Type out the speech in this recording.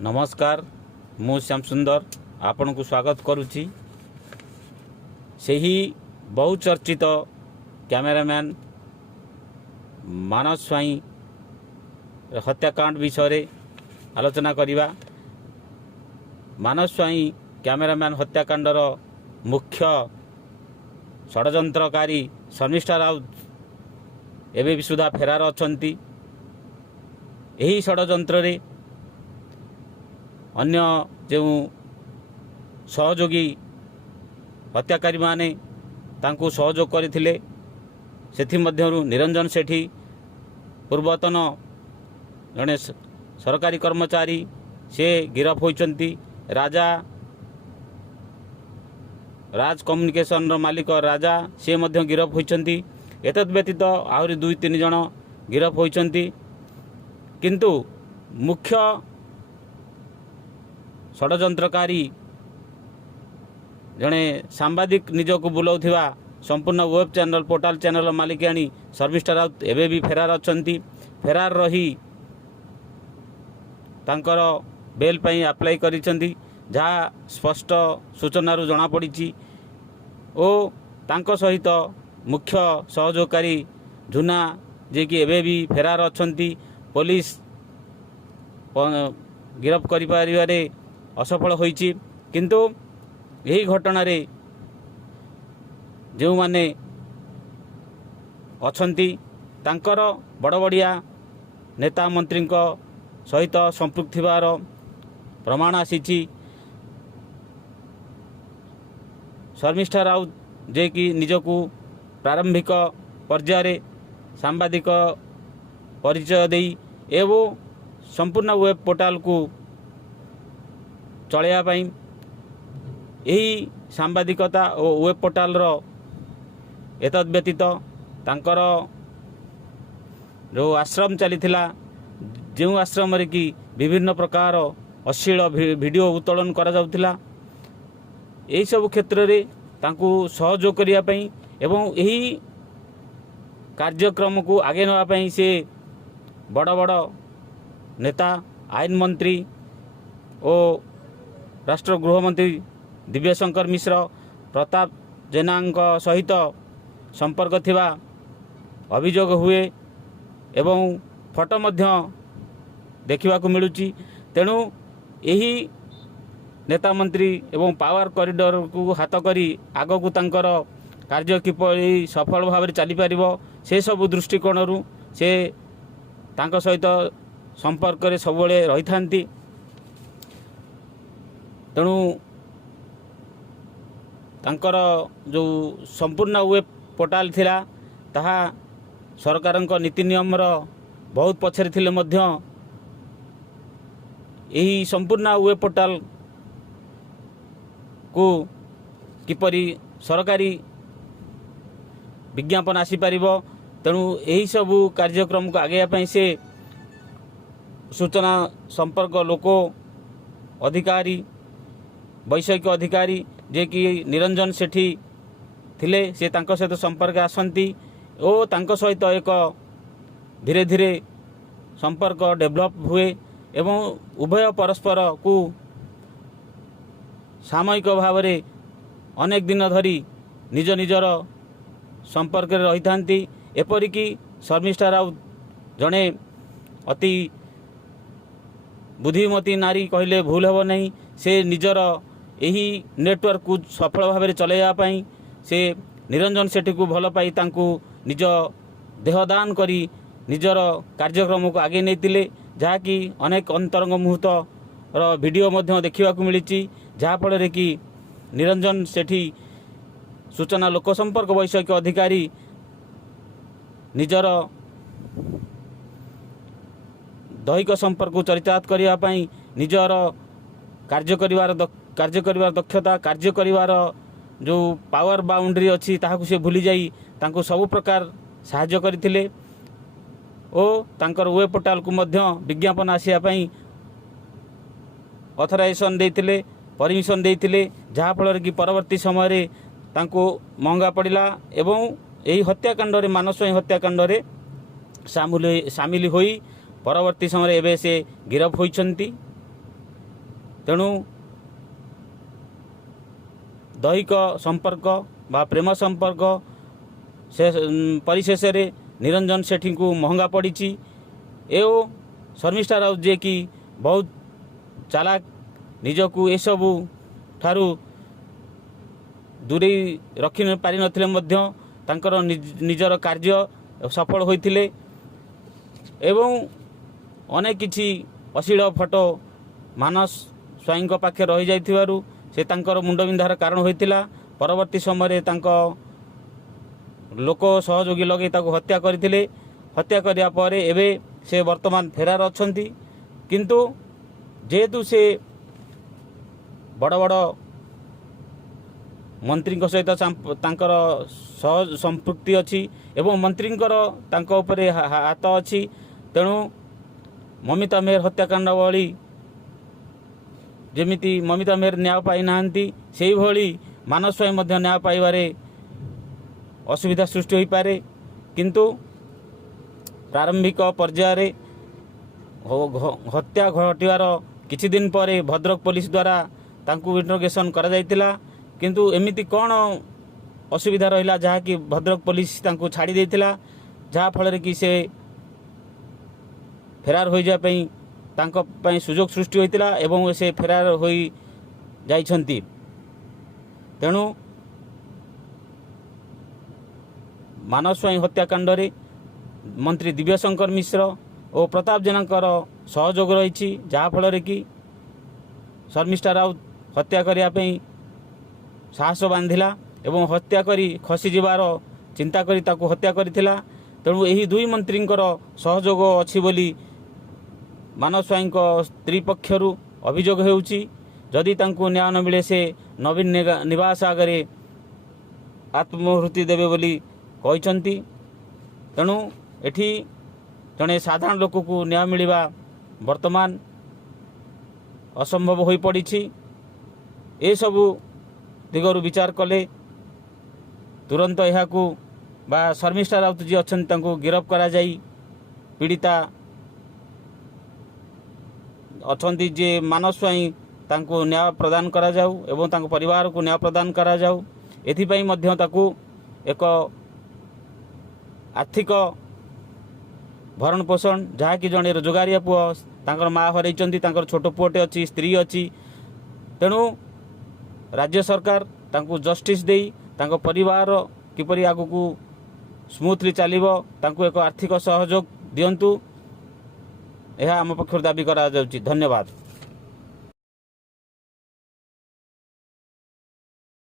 नमस्कार मु श्याम सुंदर आपण को स्वागत करुच्ची। से ही बहुचर्चित कैमरामैन मानस स्वाई हत्याकांड विषय आलोचना करिबा। मानस स्वाई कैमरामैन हत्याकांडर मुख्य षड्यंत्रकारी शर्मिष्ठा राउत एबे भी सुधा फेरार अछंती। एही षड्यंत्र रे अन्य जो सहयोगी हत्याकारी माने तांकु सहयोग करथिले सेथिमध्यरु निरंजन सेठी पूर्वतन जड़े सरकारी कर्मचारी से गिरफ होइचंती। राज कम्युनिकेशन मालिक राजा से मध्य गिरफ होइचंती। एतद व्यतीत आहरी 2-3 जन गिरफ होइचंती। किंतु मुख्य षड्यंत्रकारी जड़े सांबादिक निजक बुलाउथिबा संपूर्ण वेब चैनल पोर्टाल चैनल मालिकाणी शर्मिष्ठा राउत एबे भी फेरार अछंती। फेरार रही तांकर बेल पई अप्लाई करिसंती, जहाँ स्पष्ट सूचना जना पड़ी। ओ तांको सहित मुख्य सहयोगकारी झुना जे कि एबे भी फेरार अछंती। पुलिस गिरफ करि पारिबारे असफल होइछि। किंतु यही घटना रे जो माने अछंती तांकर बड़ बड़िया नेता मंत्री सहित संपृक्त थिबार प्रमाण आसीछि। शर्मिष्ठा राउत जे कि निजकू प्रारंभिक पर्यायर सांबादिक परिचय देई एवं संपूर्ण वेब पोर्टाल को चलैया पाई यही सांबादिकता और वेब पोर्टाल रो एतद व्यतीत तांकर जो आश्रम चलीथिला, जो आश्रम रे कि विभिन्न प्रकार अश्लील वीडियो उत्तोलन करा जाउथिला, एही सब क्षेत्र रे तांकू सहयोग करिया पई एवं यही कार्यक्रम को आगे नवा पई से बड़ बड़ नेता आईन मंत्री और राष्ट्र गृहमंत्री दिव्यशंकर मिश्र प्रताप जेनांक सहित संपर्क थिबा अभियोग हुए एवं फोटो मध्य देखा मिलूची। तेणु यही नेता मंत्री एवं पावर कॉरिडोर को हाथ करी आग को तांकर कार्य किपरि सफल भाव में चली पारिबो से सब दृष्टिकोण से तांक सहित संपर्क रे सबले रही थांती। तेणु तांकर जो संपूर्ण वेब पोर्टाल थिला ताहा सरकारक नीति नियम बहुत पछरे थिले मध्य यही संपूर्ण वेब पोर्टाल को किपरि सरकारी विज्ञापन आसी पारिबो। तेणु यही सब कार्यक्रम को आगे पाई से सूचना संपर्क लोक अधिकारी वैषयिक अधिकारी जे कि निरंजन सेठी थिले से तांको सहित संपर्क आसंती और तांको सहित एक धीरे धीरे संपर्क डेवलप हुए एवं उभय परस्पर को सामयिक भाव में अनेक दिन धरी निज निजर संपर्क रही थांती। एपरिकी शर्मिष्ठा राउत जड़े अति बुद्धिमती नारी कहले भूल हेब नहीं। से निजर यही नेटवर्क को सफल भाव में चलैया पाई से निरंजन सेठी को भल पाई तांकू निज देहदान करी निजर कार्यक्रम को आगे नहीं, जहाँकि अनेक अंतरंग मुहूर्त वीडियो मध्य देखा मिली, जहाँफल कि निरंजन सेठी सूचना लोक संपर्क वैषयिक अधिकारी निजर दैहिक संपर्क को चरितार्थ करने निजर कार्य करिवार दक्षता कार्य करिवार जो पावर बाउंड्री अच्छी ताहाकु से भूली जाई तांको सब प्रकार साहाय्य करथिले और तांकर वेब पोर्टाल को मध्य विज्ञापन आसिया पई ऑथराइजेशन देथिले, परमिशन देथिले, जहाँ फल कि परवर्ती समय रे तांको महंगा पड़िला एवं यही हत्याकांड रे मानस हत्याकांड रे सामिल होई परवर्ती समय एवं से गिरफ होइछंती। तेणु दैहिक संपर्क बा प्रेम संपर्क से परिशेष निरंजन सेठी को महंगा पड़ी एवं शर्मिष्ठा राउत जे कि बहुत चालाक निजकू ए सबू ठारू दूरे रखि पारि नथिले मध्य तांकर निजर कार्य सफल होइथिले एवं अनेक किछि अश्लील फोटो मानस स्वाईं पाखे रही जाइथिबारु से तांकर मुंडबिंधार कारण होइथिला। परवर्ती समय तांको लोक सहयोगी लगे ताको हत्या करथिले। हत्या करिया परे एबे से वर्तमान फेरार अछंती किंतु जेहेतु से बड़ बड़ मंत्री सहित तांकर सह संपृक्ति अच्छी एवं मंत्री तांको उपरे हाथ अच्छी तेणु ममिता मेहर हत्याकांड भली जेमिति ममिता मेहर न्याय पाई नांती सेही भली मानस स्वाई मध्य न्याय पाइबारे असुविधा सृष्टि हो पारे किंतु प्रारंभिक पर्यायर हत्या घटिवार किछि दिन पर भद्रक पुलिस द्वारा तांकु इंट्रोगेशन करा जायतिला किंतु एमिति कौन असुविधा रहिला जहाँकि भद्रक पुलिस तांकु छाड़ी देथिला जहाँ फल कि से फेरार हो जापई तांको पई सुजोग सृष्टि होइतिला एवं से फेरार होई जाइछंती। तेणु मानस स्वाई हत्याकांड रे मंत्री दिव्यशंकर मिश्र और प्रताप जेनाकर सहयोग रही जहाँ फल कि शर्मिष्ठा राउत हत्या करने साहस बांधिला एवं हत्या करी खसी जीवार चिंता करी ताकू हत्या करिथिला। तेणु यही दुई मंत्री सहयोग अच्छी बोली मानस स्वाई स्त्री पक्षरु अभियोग हेउची जदि तांकू न्याय न मिले से नवीन निवास आगे आत्महृति देवे बोली कहिसंती। तेणु एठी जड़े साधारण लोक को न्याय मिलवा वर्तमान असंभव हो पड़ी। ए सबु दिगरु विचार कले तुरंत यह शर्मिष्ठा राउत जी अच्छा गिरफ करा जाई पीड़िता अच्छा जे मानस स्वाई तांको न्याय प्रदान करा जाऊ एवं तांको परिवार को न्याय प्रदान करा जाऊ एथिपाई मध्य ताकू एक आर्थिक भरण पोषण जहाँकि जड़े रोजगारिया पुओ तांकर माँ हरइचंती तांकर छोट पुओटे अच्छी स्त्री अच्छी तेणु राज्य सरकार तांको जस्टिस देई तांको परिवार किपरि आगु स्मूथली चलिबो तांको एक आर्थिक सहयोग दियंतु यह आम पक्षर दाबी करा जाउची। धन्यवाद।